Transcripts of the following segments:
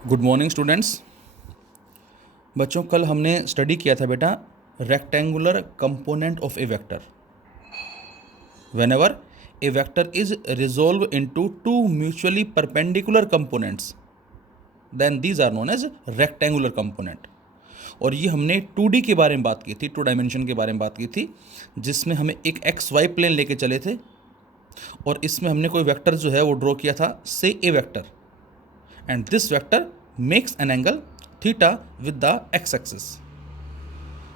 Good morning students. बच्चों, कल हमने स्टडी किया था बेटा rectangular component of a vector. Whenever a vector is resolve into two mutually perpendicular components then these are known as rectangular component. और ये हमने 2D के बारे में बात की थी, 2 डायमेंशन के बारे में बात की थी, जिसमें हमें एक एक्स वाई प्लेन लेके चले थे और इसमें हमने कोई वेक्टर जो है वो ड्रॉ किया था, say A vector, and this vector makes an angle theta with the X axis.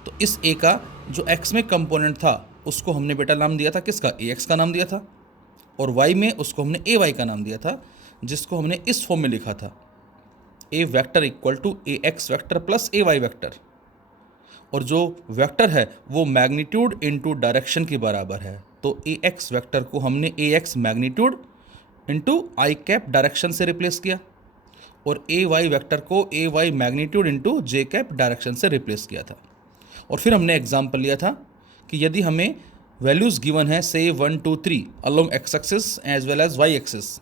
तो इस ए का जो एक्स में कंपोनेंट था उसको हमने बेटा नाम दिया था किसका, ए एक्स का नाम दिया था, और वाई में उसको हमने ए वाई का नाम दिया था, जिसको हमने इस फॉर्म में लिखा था, A vector equal to A X vector plus A Y vector. और जो वेक्टर है वो मैग्नीट्यूड इनटू डायरेक्शन के बराबर है, तो ए एक्स वेक्टर को हमने A X magnitude into I cap direction से रिप्लेस किया, और ए वाई वेक्टर को A Y magnitude into J cap direction से रिप्लेस किया था। और फिर हमने एग्जाम्पल लिया था कि यदि हमें वैल्यूज़ गिवन है से 1 2 3 along x axis as well as y axis,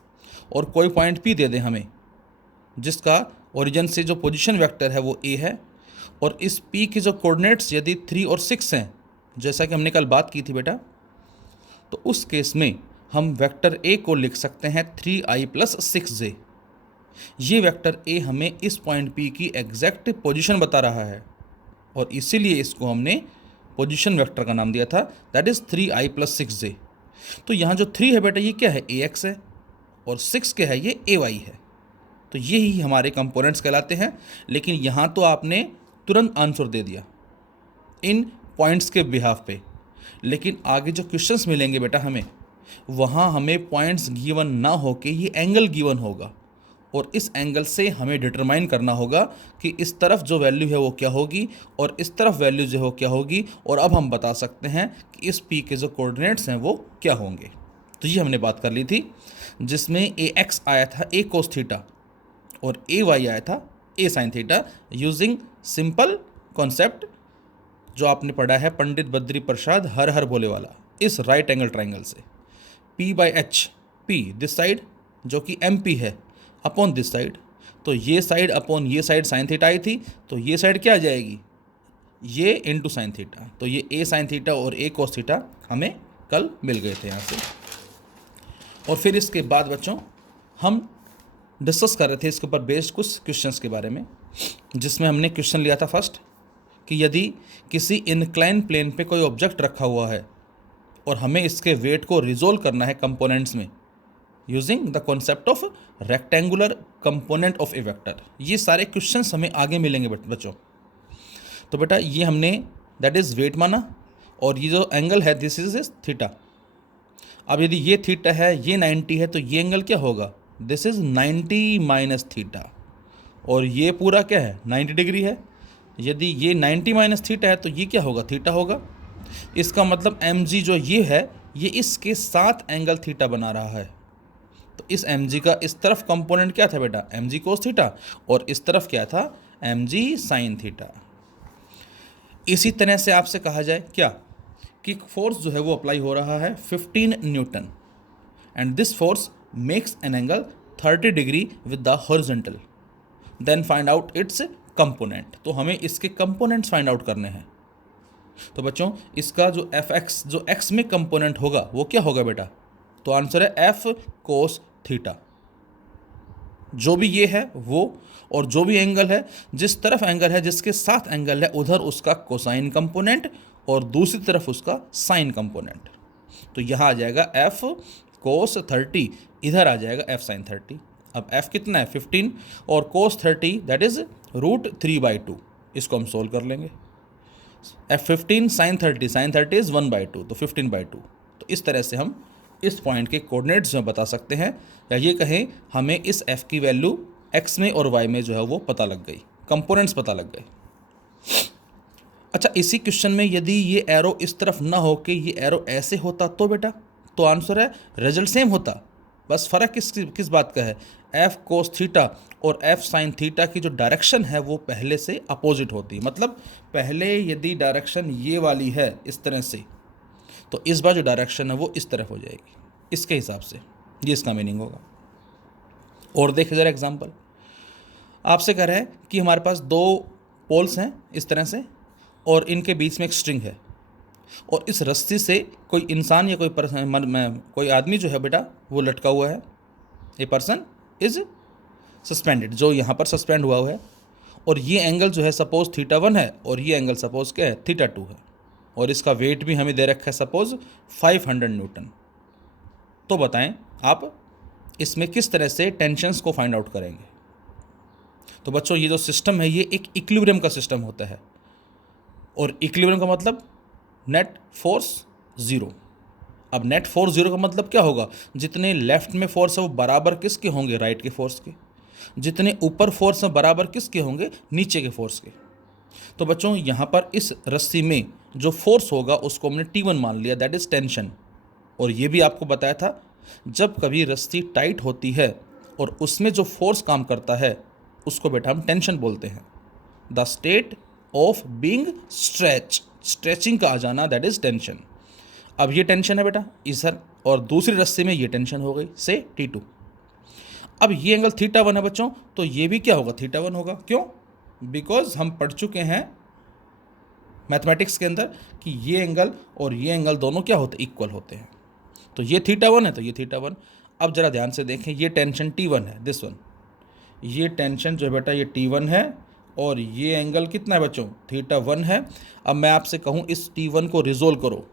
और कोई पॉइंट पी दे दें हमें जिसका ओरिजिन से जो पोजीशन वेक्टर है वो ए है, और इस पी के जो कोऑर्डिनेट्स यदि 3 और 6 हैं, जैसा कि हमने कल बात की थी बेटा, तो उस केस में हम वेक्टर ए को लिख सकते हैं 3i + 6j। ये वेक्टर ए हमें इस पॉइंट पी की एग्जैक्ट पोजीशन बता रहा है, और इसीलिए इसको हमने पोजीशन वेक्टर का नाम दिया था, दैट इज़ 3i + 6j। तो यहाँ जो 3 है बेटा ये क्या है, ए एक्स है, और 6 क्या है, ये ए वाई है। तो ये ही हमारे कंपोनेंट्स कहलाते हैं। लेकिन यहाँ तो आपने तुरंत आंसर दे दिया इन पॉइंट्स के बिहाफ पे, लेकिन आगे जो क्वेश्चंस मिलेंगे बेटा हमें, वहाँ हमें पॉइंट्स गिवन ना हो के ये एंगल गिवन होगा, और इस एंगल से हमें डिटरमाइन करना होगा कि इस तरफ जो वैल्यू है वो क्या होगी और इस तरफ वैल्यू जो है वो क्या होगी, और अब हम बता सकते हैं कि इस पी के जो कोऑर्डिनेट्स हैं वो क्या होंगे। तो ये हमने बात कर ली थी, जिसमें ए एक्स आया था ए कोस थीटा और ए वाई आया था A sine theta, using simple concept जो आपने पढ़ा है पंडित बद्री प्रसाद हर हर बोले वाला, इस राइट एंगल ट्राइंगल से P/H, P दिस साइड जो कि MP है अपॉन दिस साइड, तो ये साइड अपॉन ये साइड साइन थीटा आई थी, तो ये साइड क्या आ जाएगी, ये इनटू साइन थीटा। तो ये ए साइन थीटा और ए कोस थीटा हमें कल मिल गए थे यहाँ से। और फिर इसके बाद बच्चों हम डिस्कस कर रहे थे इसके ऊपर बेस्ड कुछ क्वेश्चंस के बारे में, जिसमें हमने क्वेश्चन लिया था फर्स्ट कि यदि किसी इनक्लाइन प्लेन पे कोई ऑब्जेक्ट रखा हुआ है और हमें इसके वेट को रिजोल्व करना है कंपोनेंट्स में using the concept of rectangular component of a vector. ये सारे क्वेश्चंस हमें आगे मिलेंगे बच्चों। तो बेटा ये हमने दैट इज़ वेट माना, और ये जो एंगल है दिस इज थीटा। अब यदि ये थीटा है, ये 90 है, तो ये एंगल क्या होगा, दिस इज 90 - थीटा, और ये पूरा क्या है 90 डिग्री है। यदि ये 90 - थीटा है तो ये क्या होगा, थीटा होगा। इसका मतलब mg जो ये है ये इसके साथ एंगल थीटा बना रहा है। तो इस mg का इस तरफ कंपोनेंट क्या था बेटा, mg कोस थीटा, और इस तरफ क्या था, mg साइन थीटा। इसी तरह से आपसे कहा जाए क्या कि फोर्स जो है वो अप्लाई हो रहा है 15 newton, and this force makes an angle 30 degree with the horizontal, then find out its component. तो हमें इसके कंपोनेंट्स फाइंड आउट करने हैं। तो बच्चों इसका जो एफ एक्स जो एक्स में कंपोनेंट होगा वो क्या होगा बेटा, तो आंसर है एफ कोस थीटा। जो भी ये है वो, और जो भी एंगल है, जिस तरफ एंगल है जिसके साथ एंगल है उधर उसका कोसाइन कंपोनेंट और दूसरी तरफ उसका साइन कंपोनेंट। तो यहाँ आ जाएगा एफ कोस 30, इधर आ जाएगा एफ साइन 30। अब एफ कितना है 15, और कोस 30 दैट इज √3/2। इसको हम सोल्व कर लेंगे। एफ 15 साइन 30 इज 1/2, तो 15/2। तो इस तरह से हम इस पॉइंट के कोऑर्डिनेट्स जो बता सकते हैं, या ये कहें हमें इस एफ की वैल्यू एक्स में और वाई में जो है वो पता लग गई, कंपोनेंट्स पता लग गए। अच्छा, इसी क्वेश्चन में यदि ये एरो इस तरफ ना हो के ये एरो ऐसे होता तो बेटा, तो आंसर है रिजल्ट सेम होता, बस फ़र्क किस बात का है, एफ कोस थीटा और एफ साइन थीटा की जो डायरेक्शन है वो पहले से अपोजिट होती है। मतलब पहले यदि डायरेक्शन ये वाली है इस तरह से, तो इस बार जो डायरेक्शन है वो इस तरफ हो जाएगी, इसके हिसाब से ये इसका मीनिंग होगा। और देखें ज़रा एग्जाम्पल, आपसे कह रहा है कि हमारे पास दो पोल्स हैं इस तरह से, और इनके बीच में एक स्ट्रिंग है, और इस रस्सी से कोई इंसान या कोई आदमी जो है बेटा वो लटका हुआ है। ए पर्सन इज सस्पेंडेड, जो यहाँ पर सस्पेंड हुआ है, और ये एंगल जो है सपोज θ1 है, और ये एंगल सपोज क्या है θ2 है, और इसका वेट भी हमें दे रखा है सपोज 500 न्यूटन। तो बताएं आप इसमें किस तरह से टेंशन्स को फाइंड आउट करेंगे। तो बच्चों ये जो सिस्टम है ये एक इक्विलिब्रियम का सिस्टम होता है, और इक्विलिब्रियम का मतलब नेट फोर्स जीरो। अब नेट फोर्स जीरो का मतलब क्या होगा, जितने लेफ्ट में फोर्स है वो बराबर किसके होंगे, राइट के फोर्स के, जितने ऊपर फोर्स है बराबर किसके होंगे, नीचे के फोर्स के। तो बच्चों यहाँ पर इस रस्सी में जो फोर्स होगा उसको हमने T1 मान लिया, दैट इज टेंशन। और ये भी आपको बताया था जब कभी रस्सी टाइट होती है और उसमें जो फोर्स काम करता है उसको बेटा हम टेंशन बोलते हैं। The state of being stretch, stretching का आ जाना, दैट इज टेंशन। अब ये टेंशन है बेटा इधर, और दूसरी रस्सी में ये टेंशन हो गई से T2। अब ये एंगल θ1 है बच्चों, तो ये भी क्या होगा, θ1 होगा। क्यों, बिकॉज हम पढ़ चुके हैं मैथमेटिक्स के अंदर कि ये एंगल और ये एंगल दोनों क्या होते हैं, इक्वल होते हैं। तो ये θ1 है तो ये θ1। अब जरा ध्यान से देखें, ये टेंशन T1 है, दिस वन, ये टेंशन जो है बेटा ये T1 है, और ये एंगल कितना है बच्चों, θ1 है। अब मैं आपसे कहूँ इस T1 को रिजोल्व करो,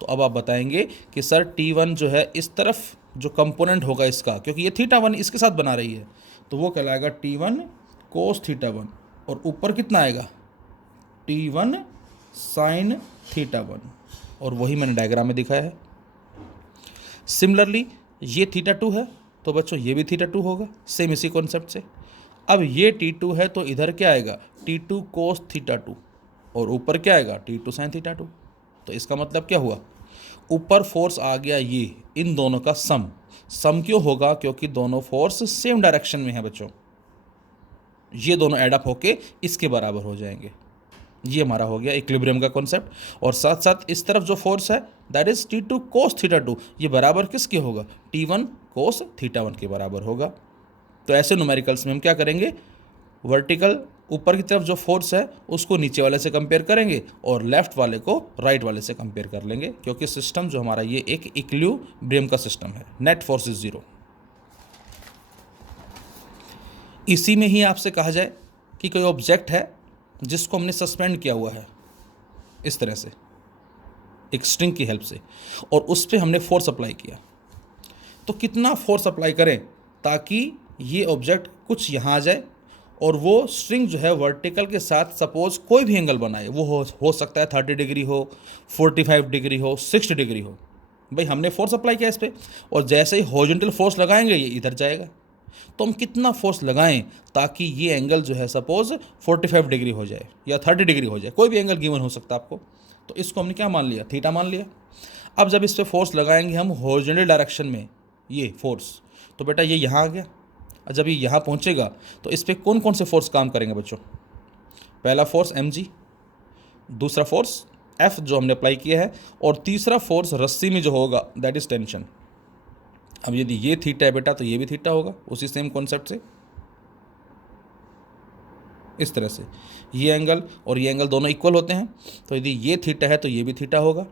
तो अब आप बताएंगे कि सर T1 जो है इस तरफ जो कंपोनेंट होगा इसका, क्योंकि ये θ1 इसके साथ बना रही है, तो वो कहलाएगा T1 cos θ1, और ऊपर कितना आएगा T1 sin θ1, और वही मैंने डायग्राम में दिखाया है। सिमिलरली ये θ2 है तो बच्चों ये भी θ2 होगा, सेम इसी कॉन्सेप्ट से। अब ये T2 है तो इधर क्या आएगा, T2 cos θ2, और ऊपर क्या आएगा T2 sin θ2। तो इसका मतलब क्या हुआ, ऊपर फोर्स आ गया ये, इन दोनों का सम क्यों होगा, क्योंकि दोनों फोर्स सेम डायरेक्शन में है बच्चों, ये दोनों एड अप होके इसके बराबर हो जाएंगे। ये हमारा हो गया इक्विलिब्रियम का कॉन्सेप्ट। और साथ साथ इस तरफ जो फोर्स है दैट इज T2 cos θ2, ये बराबर किसके होगा, T1 cos θ1 के बराबर होगा। तो ऐसे न्यूमेरिकल्स में हम क्या करेंगे, वर्टिकल ऊपर की तरफ जो फोर्स है उसको नीचे वाले से कंपेयर करेंगे, और लेफ्ट वाले को राइट वाले से कंपेयर कर लेंगे, क्योंकि सिस्टम जो हमारा ये एक इक्विलिब्रियम का सिस्टम है, नेट फोर्स इज जीरो। इसी में ही आपसे कहा जाए कि कोई ऑब्जेक्ट है जिसको हमने सस्पेंड किया हुआ है इस तरह से एक स्ट्रिंग की हेल्प से, और उस पर हमने फोर्स अप्लाई किया, तो कितना फोर्स अप्लाई करें ताकि ये ऑब्जेक्ट कुछ यहाँ आ जाए, और वो स्ट्रिंग जो है वर्टिकल के साथ सपोज कोई भी एंगल बनाए, वो हो सकता है 30 डिग्री हो, 45 डिग्री हो, 60 डिग्री हो। भाई हमने फोर्स अप्लाई किया इस पर, और जैसे ही हॉरिजॉन्टल फोर्स लगाएंगे ये इधर जाएगा। तो हम कितना फोर्स लगाएं ताकि ये एंगल जो है सपोज 45 डिग्री हो जाए या 30 डिग्री हो जाए, कोई भी एंगल गिवन हो सकता है आपको। तो इसको हमने क्या मान लिया, थीटा मान लिया। अब जब इस पर फोर्स लगाएंगे हम हॉरिजॉन्टल डायरेक्शन में ये फोर्स, तो बेटा ये यहाँ आ गया, और जब ये यहाँ पहुँचेगा तो इस पर कौन कौन से फोर्स काम करेंगे बच्चों, पहला फोर्स mg, दूसरा फोर्स F जो हमने अप्लाई किया है, और तीसरा फोर्स रस्सी में जो होगा दैट इज टेंशन। अब यदि ये थीटा है बेटा तो ये भी थीटा होगा, उसी सेम कॉन्सेप्ट से इस तरह से ये एंगल और ये एंगल दोनों इक्वल होते हैं, तो यदि ये थीटा है तो ये भी थीटा होगा।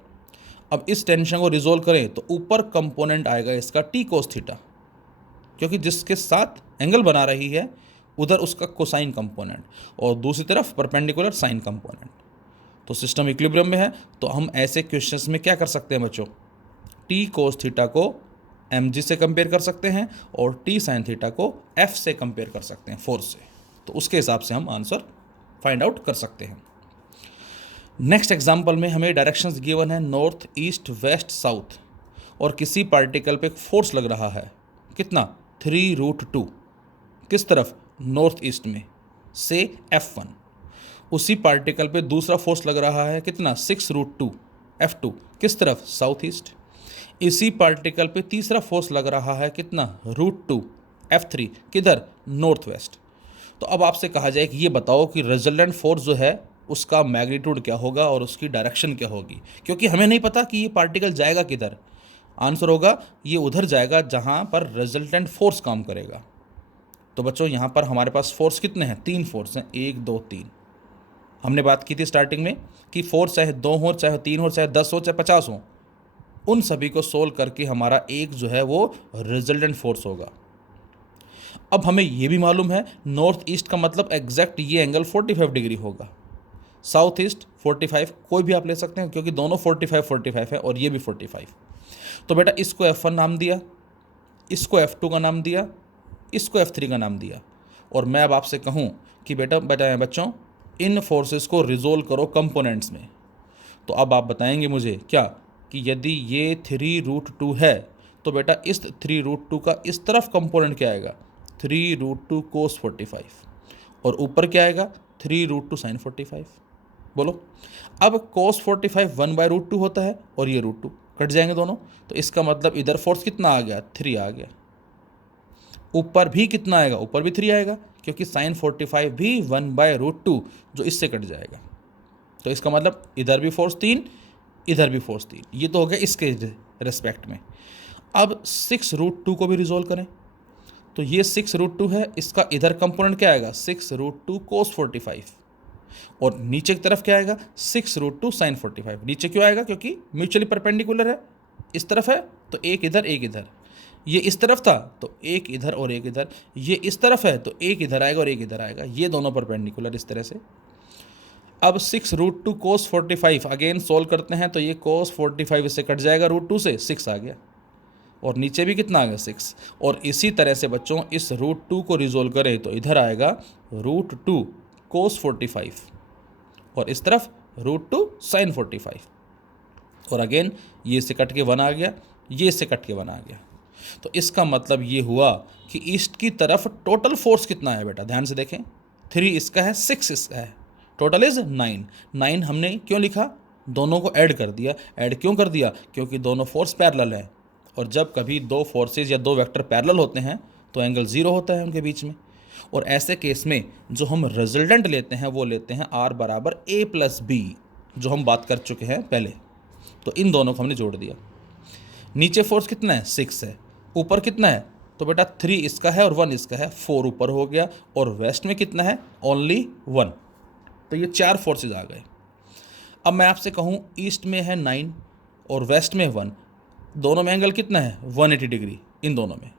अब इस टेंशन को रिजोल्व करें तो ऊपर कंपोनेंट आएगा इसका T cos थीटा, क्योंकि जिसके साथ एंगल बना रही है उधर उसका कोसाइन कंपोनेंट, और दूसरी तरफ परपेंडिकुलर साइन कंपोनेंट। तो सिस्टम इक्विलिब्रियम में है, तो हम ऐसे क्वेश्चंस में क्या कर सकते हैं बच्चों, T cos थीटा को mg से कंपेयर कर सकते हैं, और T sin थीटा को F से कंपेयर कर सकते हैं, फोर्स से। तो उसके हिसाब से हम आंसर फाइंड आउट कर सकते हैं। नेक्स्ट एग्जांपल में हमें डायरेक्शंस गिवन है नॉर्थ, ईस्ट, वेस्ट, साउथ, और किसी पार्टिकल पे फोर्स लग रहा है कितना, 3√2, किस तरफ, नॉर्थ ईस्ट में से F1। उसी पार्टिकल पे दूसरा फोर्स लग रहा है कितना, 6√2 F2, किस तरफ, साउथ ईस्ट। इसी पार्टिकल पे तीसरा फोर्स लग रहा है कितना, √2 F3, किधर, नॉर्थ वेस्ट। तो अब आपसे कहा जाए कि ये बताओ कि रिजल्टेंट फोर्स जो है उसका मैग्नीट्यूड क्या होगा और उसकी डायरेक्शन क्या होगी, क्योंकि हमें नहीं पता कि ये पार्टिकल जाएगा किधर। आंसर होगा ये उधर जाएगा जहाँ पर रिजल्टेंट फोर्स काम करेगा। तो बच्चों यहाँ पर हमारे पास फोर्स कितने हैं, 3 फोर्स हैं, 1 2 3। हमने बात की थी स्टार्टिंग में कि फोर्स चाहे 2 हो, चाहे 3 हो, चाहे 10 हो, चाहे 50 हो, उन सभी को सोल्व करके हमारा एक जो है वो रिजल्टेंट फोर्स होगा। अब हमें ये भी मालूम है नॉर्थ ईस्ट का मतलब एग्जैक्ट ये एंगल 45 डिग्री होगा, साउथ ईस्ट 45, कोई भी आप ले सकते हैं क्योंकि दोनों 45 है और ये भी 45। तो बेटा इसको F1 नाम दिया, इसको F2 का नाम दिया, इसको F3 का नाम दिया। और मैं अब आपसे कहूँ कि बेटा बच्चों इन फोर्सेस को रिजोल्व करो कंपोनेंट्स में, तो अब आप बताएंगे मुझे क्या कि यदि ये 3√2 है तो बेटा इस 3√2 का इस तरफ कंपोनेंट क्या आएगा, 3√2 cos 45, और ऊपर क्या आएगा 3√2 sin 45। बोलो अब cos 45 1/√2 होता है और ये √2 कट जाएंगे दोनों, तो इसका मतलब इधर फोर्स कितना आ गया, 3 आ गया। ऊपर भी कितना आएगा, ऊपर भी 3 आएगा क्योंकि sin 45 भी 1/√2 जो इससे कट जाएगा। तो इसका मतलब इधर भी फोर्स 3, इधर भी फोर्स 3। ये तो हो गया इसके रेस्पेक्ट में। अब 6√2 को भी रिजोल्व करें, तो ये 6√2 है, इसका इधर कंपोनेंट क्या आएगा 6√2 cos 45, और नीचे की तरफ क्या आएगा 6√2 sin 45। नीचे क्यों आएगा, क्योंकि म्यूचुअली परपेंडिकुलर है, इस तरफ है तो एक इधर एक इधर, ये इस तरफ था तो एक इधर और एक इधर, ये इस तरफ है तो एक इधर आएगा और एक इधर आएगा, ये दोनों परपेंडिकुलर इस तरह से। अब 6√2 cos 45 अगेन सोल्व करते हैं तो ये cos 45 इससे कट जाएगा √2 से, 6 आ गया, और नीचे भी कितना आ गया 6। और इसी तरह से बच्चों इस √2 को रिजोल्व करें तो इधर आएगा √2 cos 45 और इस तरफ √2 sin 45, और अगेन ये इससे कट के 1 आ गया, ये इससे कट के 1 आ गया। तो इसका मतलब ये हुआ कि ईस्ट की तरफ टोटल फोर्स कितना है बेटा, ध्यान से देखें, 3 इसका है, 6 इसका है, टोटल इज 9। 9 हमने क्यों लिखा, दोनों को ऐड कर दिया। ऐड क्यों कर दिया, क्योंकि दोनों फोर्स पैरेलल हैं, और जब कभी दो फोर्सेज या दो वेक्टर पैरेलल होते हैं तो एंगल 0 होता है उनके बीच में। और ऐसे केस में जो हम रिजल्टेंट लेते हैं वो लेते हैं R बराबर A+B, जो हम बात कर चुके हैं पहले। तो इन दोनों को हमने जोड़ दिया। नीचे फोर्स कितना है, 6 है, ऊपर कितना है, तो बेटा 3 इसका है और 1 इसका है, 4 ऊपर हो गया, और वेस्ट में कितना है, ओनली 1। तो ये 4 फोर्सेज आ गए। अब मैं आपसे कहूँ ईस्ट में है 9 और वेस्ट में 1, दोनों में एंगल कितना है 180 डिग्री इन दोनों में।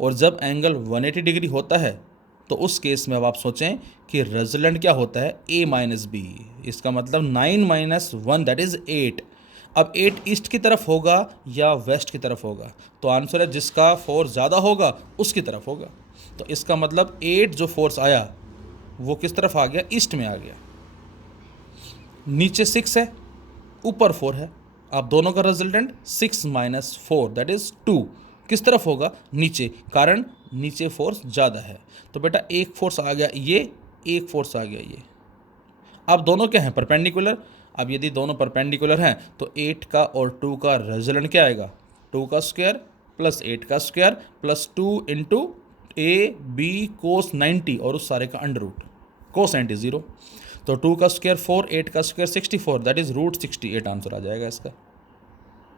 और जब एंगल 180 डिग्री होता है तो उस केस में अब आप सोचें कि रिजल्टेंट क्या होता है A-B, इसका मतलब 9 - 1 दैट इज़ 8। अब 8 ईस्ट की तरफ होगा या वेस्ट की तरफ होगा, तो आंसर है जिसका फोर्स ज़्यादा होगा उसकी तरफ होगा। तो इसका मतलब 8 जो फोर्स आया वो किस तरफ आ गया, ईस्ट में आ गया। नीचे 6 है, ऊपर 4 है, आप दोनों का रिजल्टेंट 6 - 4 दैट इज़ 2 किस तरफ होगा, नीचे, कारण नीचे फोर्स ज़्यादा है। तो बेटा एक फोर्स आ गया ये, एक फोर्स आ गया ये। अब दोनों क्या हैं, परपेंडिकुलर। अब यदि दोनों परपेंडिकुलर हैं तो 8 का और 2 का रिजल्टेंट क्या आएगा, 2 का स्क्वायर प्लस 8 का square plus 2 into A/B cos 90 और उस सारे का अंडर रूट, cos 90 0। तो 2 का स्क्वायर 4, 8 का स्क्वायर 64 दैट इज़ √68 आंसर आ जाएगा इसका।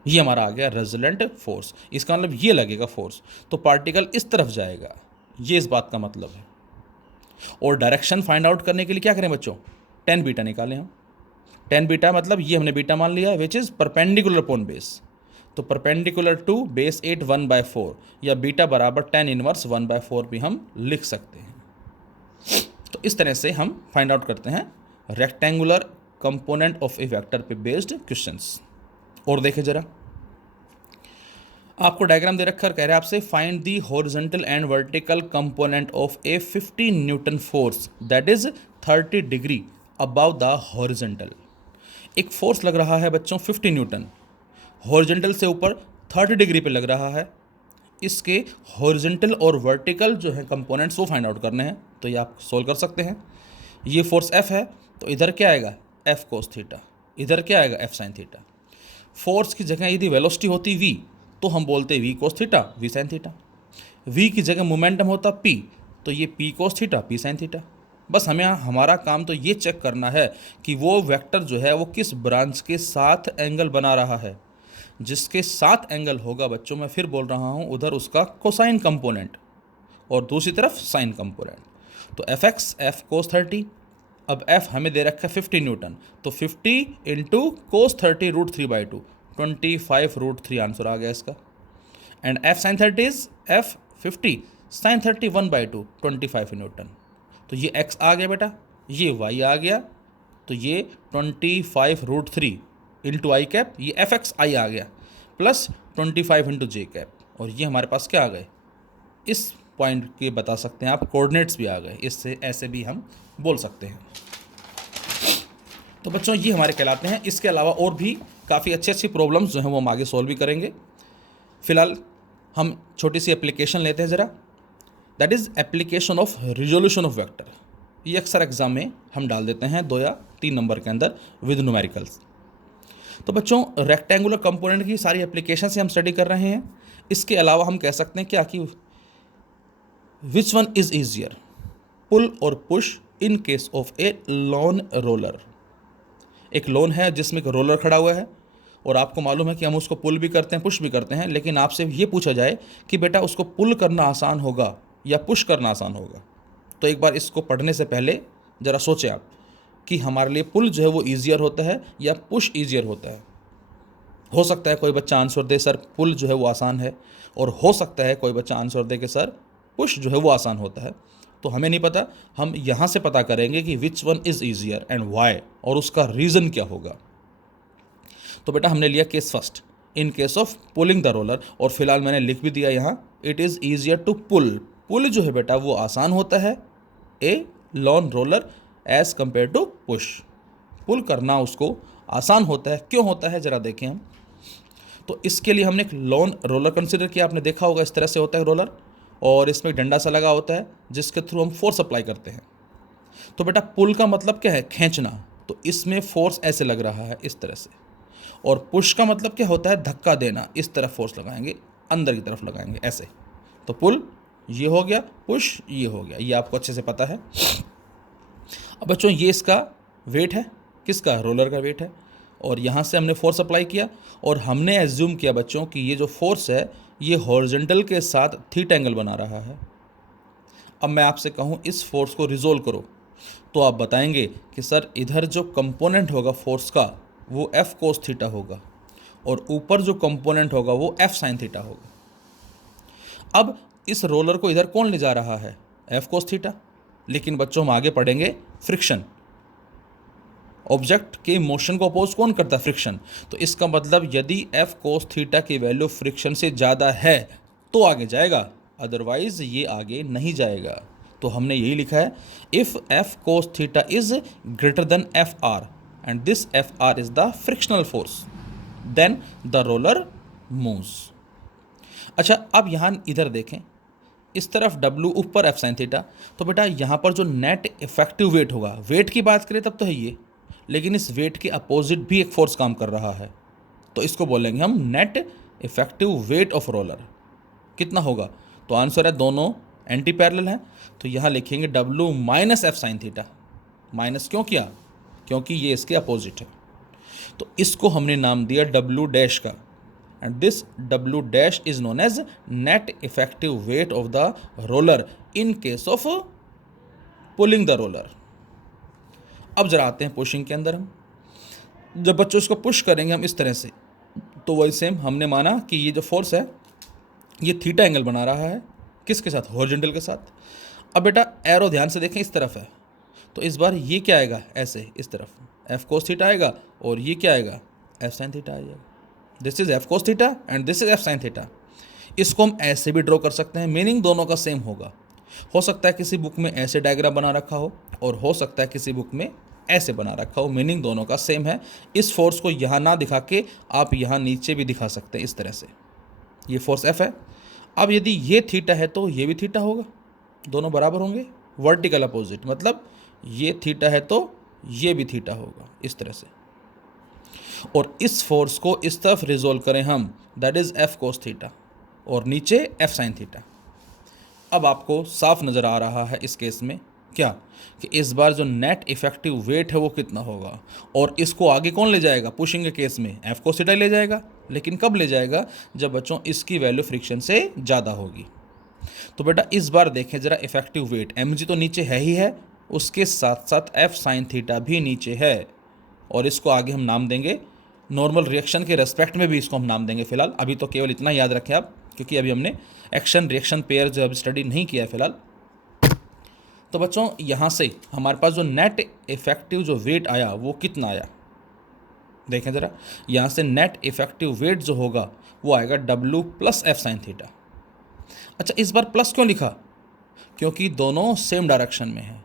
ये हमारा आ गया रिजल्टेंट फोर्स, इसका मतलब ये लगेगा फोर्स, तो पार्टिकल इस तरफ जाएगा, ये इस बात का मतलब है। और डायरेक्शन फाइंड आउट करने के लिए क्या करें बच्चों, tan बीटा निकालें हम। tan बीटा मतलब ये हमने बीटा मान लिया which is perpendicular upon base, तो परपेंडिकुलर टू बेस 8 1/4 या बीटा बराबर tan इनवर्स 1/4 भी हम लिख सकते हैं। तो इस तरह से हम फाइंड आउट करते हैं rectangular component of a vector पे बेस्ड क्वेश्चंस। और देखें जरा, आपको डायग्राम दे रखा कह रहे हैं आपसे find the horizontal and vertical component of A 50 Newton force that is 30 degree above the horizontal. एक फोर्स लग रहा है बच्चों 50 न्यूटन, हॉरिजॉन्टल से ऊपर 30 डिग्री पे लग रहा है। इसके हॉरिजॉन्टल और वर्टिकल जो है कंपोनेंट्स वो फाइंड आउट करने हैं, तो ये आप सोल्व कर सकते हैं। ये फोर्स F है तो इधर क्या आएगा F cos थीटा, इधर क्या आएगा F sin थीटा। फोर्स की जगह यदि वेलोसिटी होती v तो हम बोलते v cos theta v sin theta. v की जगह मोमेंटम होता p तो ये p cos theta p sin theta. बस हमें हमारा काम तो ये चेक करना है कि वो वेक्टर जो है वो किस ब्रांच के साथ एंगल बना रहा है। जिसके साथ एंगल होगा बच्चों, मैं फिर बोल रहा हूँ, उधर उसका कोसाइन कंपोनेंट, और दूसरी तरफ साइन कंपोनेंट। तो एफ एक्स एफ कोस 30, अब एफ हमें दे रखा है 50 न्यूटन, तो 50 इंटू कोस 30 √3/2, 25 √3 आंसर आ गया इसका। And f sine 30 is f 50 sine 30 1/2, 25 newton. तो ये एक्स आ गया बेटा, ये वाई आ गया, तो ये 25 √3 इंटू आई कैप, ये एफ एक्स आई आ गया, प्लस 25 इंटू जे कैप, और ये हमारे पास क्या आ गए, इस पॉइंट के बता सकते हैं आप कोऑर्डिनेट्स भी आ गए, इससे ऐसे भी हम बोल सकते हैं। तो बच्चों ये हमारे कहलाते हैं। इसके अलावा और भी काफ़ी अच्छी अच्छी प्रॉब्लम्स जो हैं वो हम आगे सॉल्व भी करेंगे। फिलहाल हम छोटी सी एप्लीकेशन लेते हैं ज़रा, that is application of resolution of vector. ये अक्सर एग्जाम में हम डाल देते हैं 2 या 3 नंबर के अंदर विद न्यूमेरिकल्स। तो बच्चों रेक्टेंगुलर कंपोनेंट की सारी एप्लीकेशन से हम स्टडी कर रहे हैं। इसके अलावा हम कह सकते हैं क्या कि विच वन इज ईजियर, पुल और push in case of A lawn roller. एक लोन है जिसमें एक रोलर खड़ा हुआ है और आपको मालूम है कि हम उसको पुल भी करते हैं पुश भी करते हैं, लेकिन आपसे ये पूछा जाए कि बेटा उसको पुल करना आसान होगा या पुश करना आसान होगा, तो एक बार इसको पढ़ने से पहले ज़रा सोचें आप कि हमारे लिए पुल जो है वो ईजियर होता है या पुश ईजियर होता है। हो सकता है कोई बच्चा आंसर दे सर पुल जो है वो आसान है, और हो सकता है कोई बच्चा आंसर दे कि सर पुश जो है वो आसान होता है। तो हमें नहीं पता, हम यहाँ से पता करेंगे कि which one is easier and why, और उसका रीज़न क्या होगा। तो बेटा हमने लिया case first, in case of pulling the roller, और फिलहाल मैंने लिख भी दिया यहाँ, it is easier to pull. Pull जो है बेटा वो आसान होता है a lawn roller as compare to push. Pull करना उसको आसान होता है, क्यों होता है ज़रा देखें हम। तो इसके लिए हमने एक लॉन रोलर कंसिडर किया, आपने देखा होगा इस तरह से होता है रोलर, और इसमें एक डंडा सा लगा होता है जिसके थ्रू हम फोर्स अप्लाई करते हैं। तो बेटा पुल का मतलब क्या है, खींचना, तो इसमें फोर्स ऐसे लग रहा है इस तरह से, और पुश का मतलब क्या होता है, धक्का देना, इस तरफ फोर्स लगाएंगे, अंदर की तरफ लगाएंगे ऐसे। तो पुल ये हो गया, पुश ये हो गया, ये आपको अच्छे से पता है। अब बच्चों ये इसका वेट है, किसका, रोलर का वेट है, और यहाँ से हमने फोर्स अप्लाई किया, और हमने एज्यूम किया बच्चों कि ये जो फोर्स है ये हॉरिजॉन्टल के साथ थीटा एंगल बना रहा है। अब मैं आपसे कहूँ इस फोर्स को रिजोल्व करो, तो आप बताएंगे कि सर इधर जो कंपोनेंट होगा फोर्स का वो एफ कोस थीटा होगा, और ऊपर जो कंपोनेंट होगा वो एफ साइन थीटा होगा। अब इस रोलर को इधर कौन ले जा रहा है, एफ कोस थीटा, लेकिन बच्चों हम आगे पढ़ेंगे फ्रिक्शन, ऑब्जेक्ट के मोशन को अपोज कौन करता है, फ्रिक्शन। तो इसका मतलब यदि एफ कोस थीटा की वैल्यू फ्रिक्शन से ज़्यादा है तो आगे जाएगा, अदरवाइज ये आगे नहीं जाएगा। तो हमने यही लिखा है, if f cos theta is greater than f r and this f r is the frictional force, then the roller moves. अच्छा अब यहाँ इधर देखें, इस तरफ W ऊपर एफ साइन थीटा, तो बेटा यहाँ पर जो नेट इफेक्टिव वेट होगा, वेट की बात करें तब तो है ये, लेकिन इस वेट के अपोजिट भी एक फोर्स काम कर रहा है, तो इसको बोलेंगे हम net effective weight of roller. कितना होगा, तो आंसर है दोनों एंटी पैरेलल हैं, तो यहाँ लिखेंगे W minus F sine theta. Minus क्यों किया, क्योंकि ये इसके अपोजिट है, तो इसको हमने नाम दिया W डैश का, and this W dash is known as net effective weight of the roller in case of pulling the roller. अब जरा आते हैं पुशिंग के अंदर। हम जब बच्चों इसको पुश करेंगे हम इस तरह से, तो वही सेम हमने माना कि ये जो फोर्स है ये थीटा एंगल बना रहा है, किसके साथ, हॉरिजॉन्टल के साथ। अब बेटा एरो ध्यान से देखें, इस तरफ है, तो इस बार ये क्या आएगा, ऐसे इस तरफ एफ कोस थीटा आएगा, और ये क्या आएगा, एफ साइन थीटा आएगा। This is F cos theta and this is F sine theta. इसको हम ऐसे भी ड्रॉ कर सकते हैं, मीनिंग दोनों का सेम होगा। हो सकता है किसी बुक में ऐसे डायग्राम बना रखा हो, और हो सकता है किसी बुक में ऐसे बना रखा हो, मीनिंग दोनों का सेम है। इस फोर्स को यहाँ ना दिखा के आप यहाँ नीचे भी दिखा सकते हैं इस तरह से, ये फोर्स एफ है। अब यदि ये थीटा है तो ये भी थीटा होगा, दोनों बराबर होंगे, वर्टिकल अपोजिट, मतलब ये थीटा है तो ये भी थीटा होगा इस तरह से। और इस फोर्स को इस तरफ रिजोल्व करें हम, that is F cos theta, और नीचे एफ साइन थीटा। अब आपको साफ नज़र आ रहा है इस केस में क्या, कि इस बार जो नेट इफेक्टिव वेट है वो कितना होगा, और इसको आगे कौन ले जाएगा, पुशिंग के केस में एफ कोस थीटा ले जाएगा, लेकिन कब ले जाएगा, जब बच्चों इसकी वैल्यू फ्रिक्शन से ज़्यादा होगी। तो बेटा इस बार देखें ज़रा इफेक्टिव वेट, mg तो नीचे है ही है, उसके साथ साथ f साइन थीटा भी नीचे है, और इसको आगे हम नाम देंगे नॉर्मल रिएक्शन के रेस्पेक्ट में भी इसको हम नाम देंगे फिलहाल। अभी तो केवल इतना याद रखें आप, क्योंकि अभी हमने एक्शन रिएक्शन पेयर जो अभी स्टडी नहीं किया है फिलहाल। तो बच्चों यहाँ से हमारे पास जो नेट इफेक्टिव जो वेट आया वो कितना आया, देखें ज़रा। यहाँ से नेट इफेक्टिव वेट जो होगा वो आएगा W plus F sine theta. अच्छा, इस बार प्लस क्यों लिखा? क्योंकि दोनों सेम डायरेक्शन में है,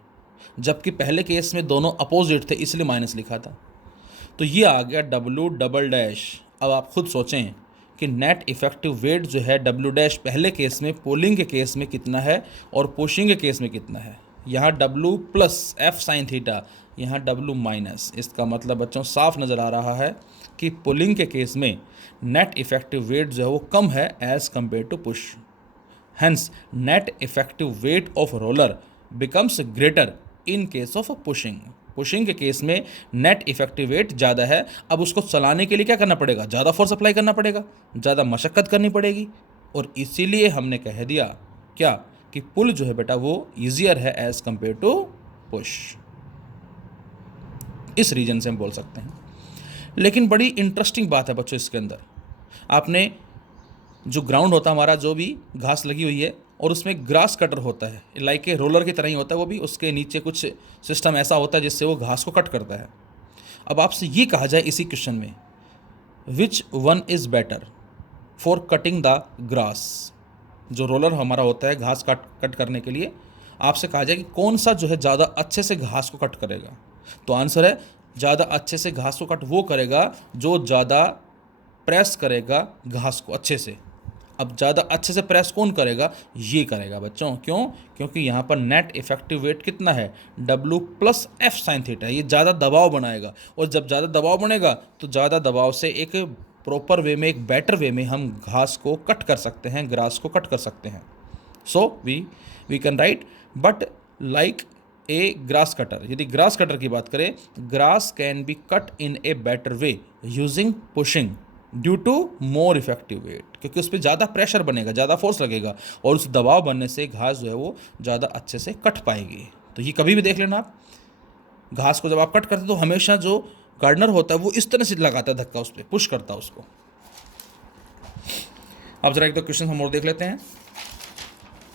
जबकि पहले केस में दोनों अपोजिट थे, इसलिए माइनस लिखा था। तो ये आ गया W डबल डैश। अब आप खुद सोचें कि नेट इफेक्टिव वेट जो है W डैश पहले केस में, पोलिंग के केस में कितना है और पुशिंग के केस में कितना है। यहाँ W plus F sine theta, यहाँ W माइनस। इसका मतलब बच्चों साफ नज़र आ रहा है कि पुलिंग के केस में नेट इफेक्टिव वेट जो है वो कम है as compare to push. Hence, net effective weight of roller becomes greater in case of pushing. Pushing के केस में नेट इफेक्टिव वेट ज़्यादा है। अब उसको चलाने के लिए क्या करना पड़ेगा? ज़्यादा फोर्स अप्लाई करना पड़ेगा, ज़्यादा मशक्क़त करनी पड़ेगी, और इसीलिए हमने कह दिया क्या कि पुल जो है बेटा वो ईजियर है एज कंपेयर टू पुश। इस रीजन से हम बोल सकते हैं। लेकिन बड़ी इंटरेस्टिंग बात है बच्चों इसके अंदर, आपने जो ग्राउंड होता है हमारा, जो भी घास लगी हुई है, और उसमें ग्रास कटर होता है, लाइक ए रोलर की तरह ही होता है वो भी, उसके नीचे कुछ सिस्टम ऐसा होता है जिससे वो घास को कट करता है। अब आपसे ये कहा जाए इसी क्वेश्चन में, विच one is better for cutting the grass, जो रोलर हमारा होता है घास कट करने के लिए, आपसे कहा जाए कि कौन सा जो है ज़्यादा अच्छे से घास को कट करेगा, तो आंसर है ज़्यादा अच्छे से घास को कट वो करेगा जो ज़्यादा प्रेस करेगा घास को अच्छे से। अब ज़्यादा अच्छे से प्रेस कौन करेगा? ये करेगा बच्चों। क्यों? क्योंकि यहाँ पर नेट इफेक्टिव वेट कितना है? W plus F sine theta. ये ज़्यादा दबाव बनाएगा, और जब ज़्यादा दबाव बनेगा तो ज़्यादा दबाव से एक प्रॉपर वे में, एक बेटर वे में हम घास को कट कर सकते हैं, ग्रास को कट कर सकते हैं। So we can write, but like a grass cutter. यदि ग्रास कटर की बात करें, grass can be cut in a better way using pushing due to more effective weight, क्योंकि उस पर ज़्यादा प्रेशर बनेगा, ज़्यादा फोर्स लगेगा, और उस दबाव बनने से घास जो है वो ज़्यादा अच्छे से कट पाएगी। तो ये कभी भी देख लेना आप, घास को जब आप कट करते हो तो हमेशा जो गार्डनर होता है वो इस तरह से लगाता है धक्का, उस पर पुश करता है उसको। अब जरा एक दो क्वेश्चन हम और देख लेते हैं।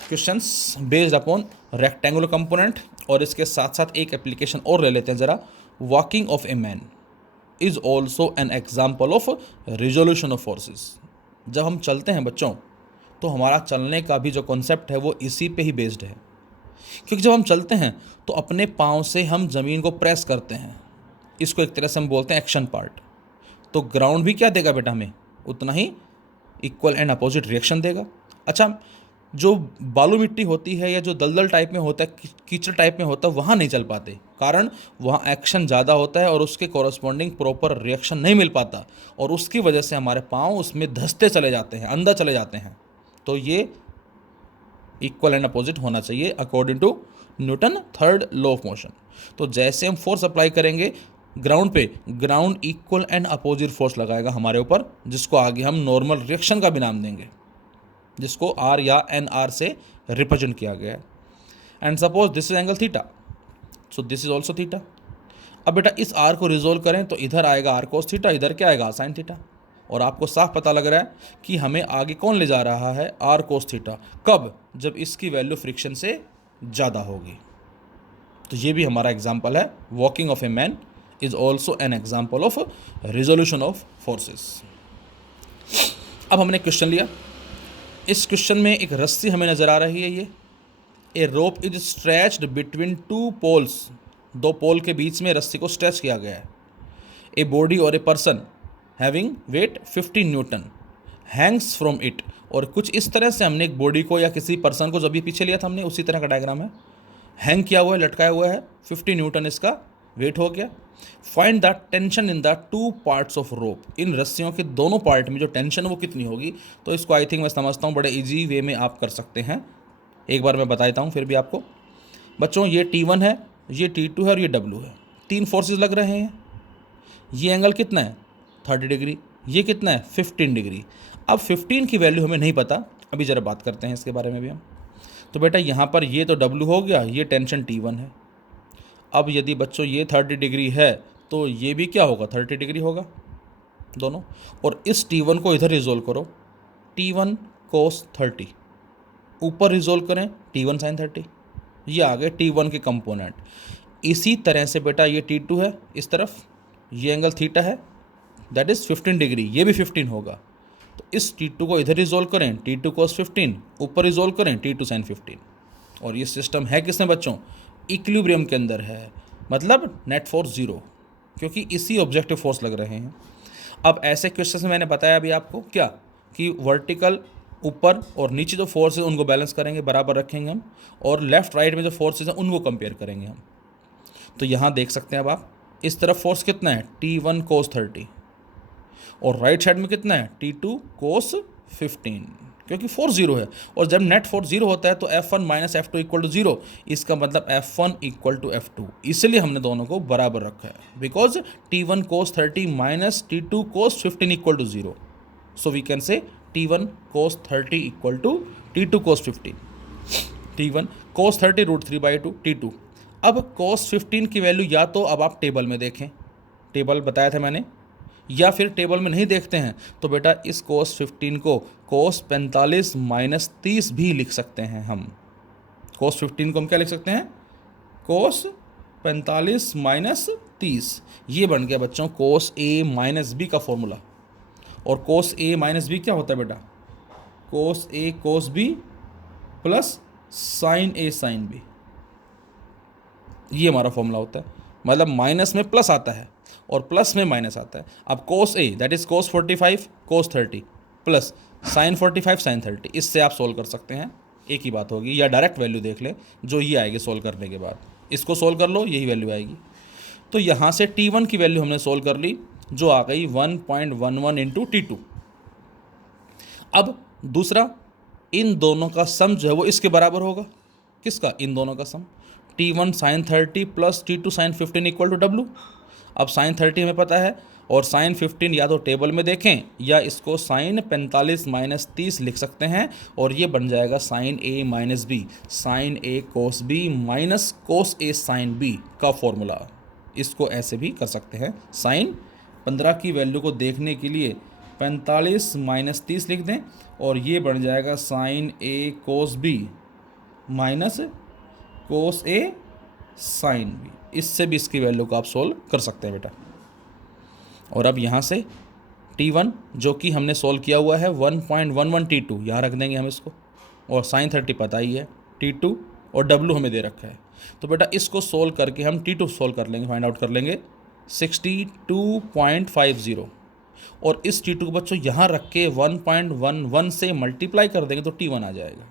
Questions based upon rectangular component, और इसके साथ साथ एक एप्लीकेशन और ले लेते हैं ज़रा। Walking of a man is also an example of resolution of forces. जब हम चलते हैं बच्चों, तो हमारा चलने का भी जो कॉन्सेप्ट है वो इसी पे ही बेस्ड है, क्योंकि जब हम चलते हैं तो अपने पाँव से हम ज़मीन को प्रेस करते हैं, इसको एक तरह से हम बोलते हैं एक्शन पार्ट। तो ग्राउंड भी क्या देगा बेटा हमें? उतना ही इक्वल एंड अपोजिट रिएक्शन देगा। अच्छा, जो बालू मिट्टी होती है या जो दलदल टाइप में होता है, कीचड़ टाइप में होता है, वहाँ नहीं चल पाते, कारण वहाँ एक्शन ज़्यादा होता है और उसके कॉरस्पॉन्डिंग प्रॉपर रिएक्शन नहीं मिल पाता, और उसकी वजह से हमारे पाँव उसमें धंसते चले जाते हैं, अंदर चले जाते हैं। तो ये इक्वल एंड अपोजिट होना चाहिए according to Newton third law of motion. तो जैसे हम फोर्स अप्लाई करेंगे ग्राउंड पे, ground equal and opposite force लगाएगा हमारे ऊपर, जिसको आगे हम नॉर्मल रिएक्शन का भी नाम देंगे, जिसको R या NR से रिप्रेजेंट किया गया है। And suppose this is angle theta, so this is also theta. अब बेटा इस R को रिजोल्व करें तो इधर आएगा R cos थीटा, इधर क्या आएगा साइन थीटा, और आपको साफ पता लग रहा है कि हमें आगे कौन ले जा रहा है? R cos theta. कब? जब इसकी वैल्यू फ्रिक्शन से ज़्यादा होगी। तो ये भी हमारा एग्जाम्पल है, walking of a man is also an example of resolution of forces. अब हमने क्वेश्चन लिया, इस क्वेश्चन में एक रस्सी हमें नज़र आ रही है, ये a rope is stretched between two poles, दो पोल के बीच में रस्सी को स्ट्रेच किया गया है। ए बॉडी और a person having wait 15 Newton Hanks from it, और कुछ इस तरह से हमने एक बॉडी को या किसी पर्सन को, जब भी पीछे लिया था हमने, उसी तरह का डायग्राम है, हैंग किया हुआ है, लटकाया हुआ है, 50 न्यूटन इसका वेट हो गया। Find the tension in the two parts of rope, इन रस्सियों के दोनों पार्ट में जो टेंशन वो कितनी होगी। तो इसको आई थिंक मैं समझता हूँ बड़े इजी वे में आप कर सकते हैं, एक बार मैं बता देता हूँ फिर भी आपको। बच्चों ये T1 है, ये T2 है और ये W है, तीन फोर्सेस लग रहे हैं। ये एंगल कितना है? 30 डिग्री। ये कितना है? 15 डिग्री। अब 15 की वैल्यू हमें नहीं पता, अभी ज़रा बात करते हैं इसके बारे में भी हम। तो बेटा यहाँ पर ये तो W हो गया, ये टेंशन T1 है। अब यदि बच्चों ये 30 डिग्री है तो ये भी क्या होगा, 30 डिग्री होगा दोनों। और इस T1 को इधर रिजोल्व करो, T1 cos 30, ऊपर रिजोल्व करें T1 sin 30, ये आ गए T1 के कंपोनेंट। इसी तरह से बेटा ये T2 है इस तरफ, ये एंगल थीटा है दैट इज़ 15 डिग्री, ये भी 15 होगा। तो इस T2 को इधर रिजोल्व करें T2 cos 15, ऊपर रिजोल्व करें T2 sin 15। और ये सिस्टम है किसमें बच्चों, इक्विलिब्रियम के अंदर है, मतलब नेट फोर्स जीरो, क्योंकि इसी ऑब्जेक्टिव फोर्स लग रहे हैं। अब ऐसे क्वेश्चन में मैंने बताया अभी आपको क्या, कि वर्टिकल ऊपर और नीचे जो फोर्सेज उनको बैलेंस करेंगे, बराबर रखेंगे हम, और लेफ्ट राइट में जो फोर्सेज हैं उनको कंपेयर करेंगे हम। तो यहाँ देख सकते हैं अब आप, इस तरफ फोर्स कितना है T1 cos 30, और राइट साइड में कितना है T2 cos 15, क्योंकि फोर्स जीरो है। और जब नेट फोर्स जीरो होता है तो F1 minus F2 equal to zero, इसका मतलब F1 इक्वल टू F2, इसलिए हमने दोनों को बराबर रखा है, because T1 cos 30 minus T2 cos 15 equal to zero. So we can say T1 cos 30 equal to T2 cos 15, T1 cos 30 √3/2 T2। अब cos 15 की वैल्यू या तो अब आप टेबल में देखें, टेबल बताया था मैंने, या फिर टेबल में नहीं देखते हैं तो बेटा इस cos 15 को cos 45 माइनस 30 भी लिख सकते हैं हम। cos 15 को हम क्या लिख सकते हैं, cos 45 माइनस 30, ये बन गया बच्चों cos A माइनस B का फॉर्मूला। और cos A माइनस B क्या होता है बेटा, cos A cos B plus sin A sin B, ये हमारा फॉर्मूला होता है। मतलब माइनस में प्लस आता है और प्लस में माइनस आता है। अब cos A that is cos 45 cos 30 plus sin 45 sin 30, इससे आप सोल्व कर सकते हैं, एक ही बात होगी। या डायरेक्ट वैल्यू देख लें जो ये आएगी सोल्व करने के बाद, इसको सोल्व कर लो यही वैल्यू आएगी। तो यहाँ से T1 की वैल्यू हमने सोल्व कर ली, जो आ गई 1.11 इंटू T2। अब दूसरा, इन दोनों का सम जो है वो इसके बराबर होगा, किसका, इन दोनों का sum, T1 sin 30 plus T2 sin 15 equal to W। अब sin 30 हमें पता है, और sin 15 या तो टेबल में देखें या इसको sin 45 माइनस 30 लिख सकते हैं, और ये बन जाएगा sin A minus B, sin A cos B minus cos A sin B का फॉर्मूला। इसको ऐसे भी कर सकते हैं, sin 15 की वैल्यू को देखने के लिए 45 माइनस 30 लिख दें, और ये बन जाएगा sin A cos B minus cos A sin B। इससे भी इसकी वैल्यू को आप सोल्व कर सकते हैं बेटा। और अब यहाँ से T1 जो कि हमने सोल्व किया हुआ है 1.11 T2 यहाँ रख देंगे हम इसको, और sin 30 पता ही है T2, और W हमें दे रखा है। तो बेटा इसको सोल्व करके हम T2 सोल्व कर लेंगे, फाइंड आउट कर लेंगे 62.50, और इस T2 को बच्चों यहाँ रख के 1.11 से मल्टीप्लाई कर देंगे तो T1 आ जाएगा।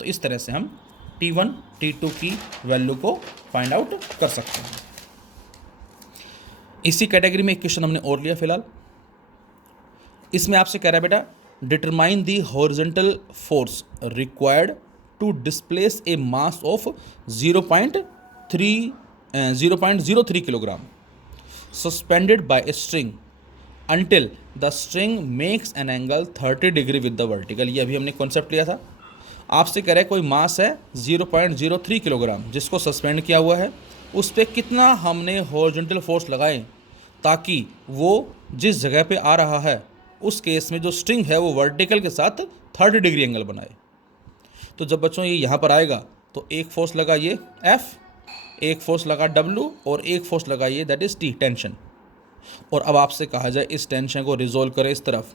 तो इस तरह से हम T1 T2 की वैल्यू को फाइंड आउट कर सकते हैं। इसी कैटेगरी में एक क्वेश्चन हमने और लिया फिलहाल, इसमें आपसे कह रहा है बेटा determine the horizontal force required to displace a mass of 0.03 kilogram suspended by a string until the string makes an angle 30 degree with the vertical. ये अभी हमने कॉन्सेप्ट लिया था। आपसे कह रहे कोई मास है 0.03 किलोग्राम जिसको सस्पेंड किया हुआ है, उस पर कितना हमने हॉरिजॉन्टल फोर्स लगाए ताकि वो जिस जगह पे आ रहा है उस केस में जो स्ट्रिंग है वो वर्टिकल के साथ 30 डिग्री एंगल बनाए। तो जब बच्चों ये यहाँ पर आएगा तो एक फोर्स लगा ये F, एक फोर्स लगा W, और एक फोर्स लगा ये दैट इज T, टेंशन। और अब आपसे कहा जाए इस टेंशन को रिजोल्व करें इस तरफ,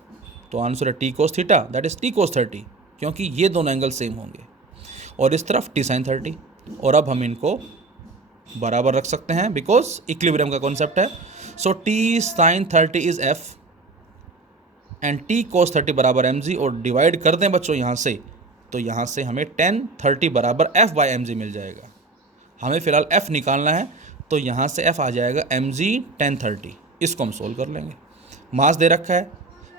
तो आंसर है T cos theta that is T cos 30, क्योंकि ये दोनों एंगल सेम होंगे, और इस तरफ T sin 30। और अब हम इनको बराबर रख सकते हैं बिकॉज इक्विलिब्रियम का कॉन्सेप्ट है। सो T sin 30 is F and T cos 30 बराबर mg, और डिवाइड कर दें बच्चों यहाँ से, तो यहाँ से हमें tan 30 बराबर F बाई mg मिल जाएगा। हमें फिलहाल F निकालना है, तो यहाँ से F आ जाएगा mg tan 30, इसको हम सोल्व कर लेंगे। मास दे रखा है,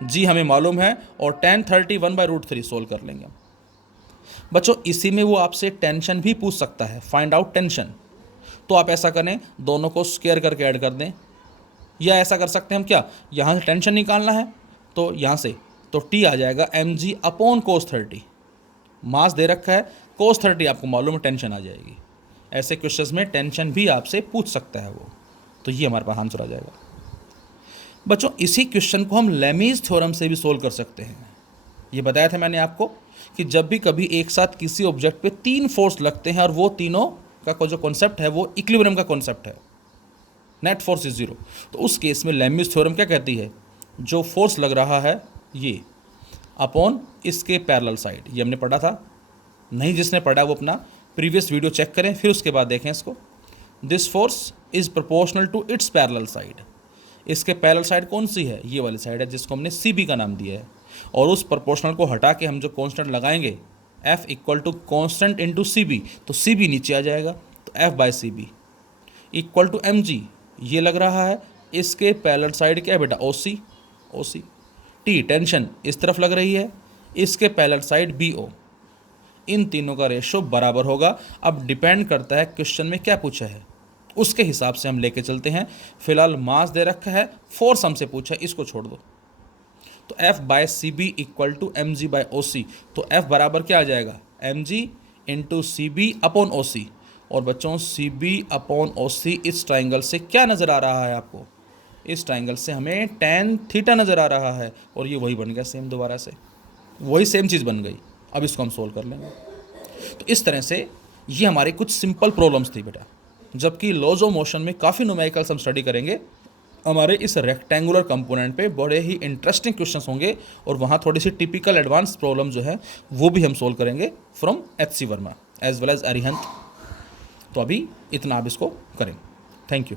जी हमें मालूम है, और tan 30 1/√3 सोल्व कर लेंगे बच्चों। इसी में वो आपसे टेंशन भी पूछ सकता है, फाइंड आउट टेंशन। तो आप ऐसा करें, दोनों को स्क्वायर करके ऐड कर दें, या ऐसा कर सकते हैं हम क्या, यहाँ से टेंशन निकालना है तो यहाँ से तो T आ जाएगा mg अपॉन cos 30, मास दे रखा है cos 30 आपको मालूम है टेंशन आ जाएगी। ऐसे क्वेश्चंस में टेंशन भी आपसे पूछ सकता है वो, तो ये हमारे पास आंसर आ जाएगा। बच्चों इसी क्वेश्चन को हम लेमीज थ्योरम से भी सोल्व कर सकते हैं। ये बताया था मैंने आपको कि जब भी कभी एक साथ किसी ऑब्जेक्ट पे 3 फोर्स लगते हैं और वो तीनों का जो कॉन्सेप्ट है वो इक्विलिब्रियम का कॉन्सेप्ट है, नेट फोर्स इज जीरो, तो उस केस में लेमीज थ्योरम क्या कहती है, जो फोर्स लग रहा है ये अपॉन इसके पैरेलल साइड, ये हमने पढ़ा था। नहीं जिसने पढ़ा वो अपना प्रीवियस वीडियो चेक करें, फिर उसके बाद देखें इसको। This force is proportional to its parallel side, इसके पैरेलल साइड कौन सी है, ये वाली साइड है जिसको हमने सी बी का नाम दिया है। और उस प्रोपोर्शनल को हटा के हम जो कांस्टेंट लगाएंगे F equal to constant into C b, तो सी बी नीचे आ जाएगा, तो F by C B equal to M g, ये लग रहा है इसके पैरेलल साइड क्या है बेटा, ओ सी, ओ सी। टी टेंशन इस तरफ लग रही है, इसके पैरेलल साइड बी ओ, इन तीनों का रेशो बराबर होगा। अब डिपेंड करता है क्वेश्चन में क्या पूछा है, उसके हिसाब से हम लेके चलते हैं। फिलहाल मास दे रखा है, फोर्स हमसे पूछा है, इसको छोड़ दो। तो F by C B equal to M G by O C, तो F बराबर क्या आ जाएगा, एम जी इंटू सी बी अपॉन ओ सी। और बच्चों सी बी अपॉन ओ सी इस ट्राइंगल से क्या नज़र आ रहा है आपको, इस ट्राइंगल से हमें tan थीटा नज़र आ रहा है, और ये वही बन गया सेम, दोबारा से वही सेम चीज़ बन गई। अब इसको हम सोल्व कर लेंगे। तो इस तरह से ये हमारी कुछ सिंपल प्रॉब्लम्स थी बेटा, जबकि लॉज ऑफ मोशन में काफ़ी न्यूमेरिकल्स हम स्टडी करेंगे। हमारे इस रेक्टेंगुलर कंपोनेंट पे बड़े ही इंटरेस्टिंग क्वेश्चंस होंगे, और वहाँ थोड़ी सी टिपिकल एडवांस प्रॉब्लम जो है वो भी हम सोल्व करेंगे from HC Verma as well as Arihant. तो अभी इतना आप इसको करें। Thank you.